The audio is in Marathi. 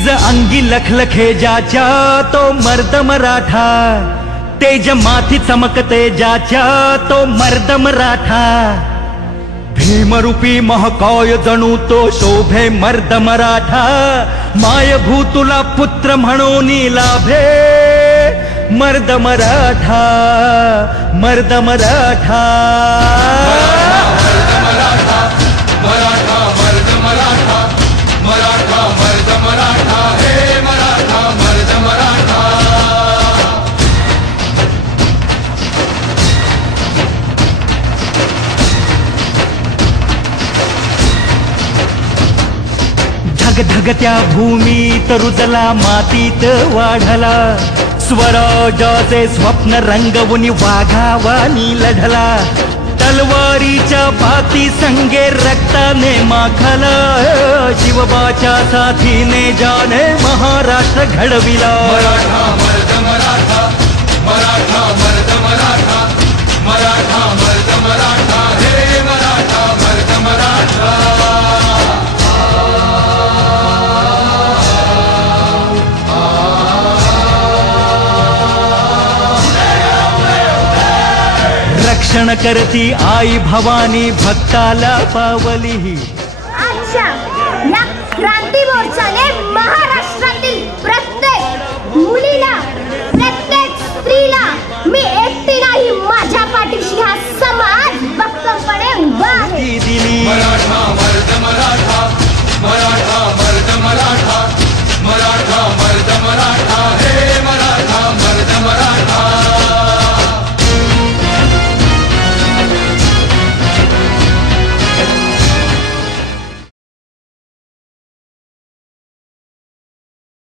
निज अंगी लखलखे ज्याच्या तो मर्द मराठा, तेज माथी चमकते ज्याच्या तो मर्द मराठा, भीमरूपी महाकाय जणू तो शोभे मर्द मराठा, मायभूतुला पुत्र म्हणून लाभे मर्द मराठा, मर्द मराठा, मर्द मराठा, मराठा मर्द मराठा, मराठा मर्द मराठा, हे मराठा मर्द मराठा. धगधगत्या भूमीत रुजला मातीत वाढला, स्वराजाचे स्वप्न रंगवून वाघावानी लढला, तलवारीच्या पाती संगे रक्ताने माखला, शिवबाच्या साथीने जाने महाराष्ट्र घडविला. मराठा मर्द मराठा, मराठा मर्द मराठा, मराठा मर्द मराठा, हे मराठा मर्द मराठा. रक्षण करती आई भवानी भक्ताला पावली. अच्छा, या क्रांती मोर्चाने महाराष्ट्रातील प्रत्येक मुलीला, प्रत्येक स्त्रीला मी एकटी नाही, माझ्या पाठीशी हा समाज भक्कमपणे उभा आहे. दिली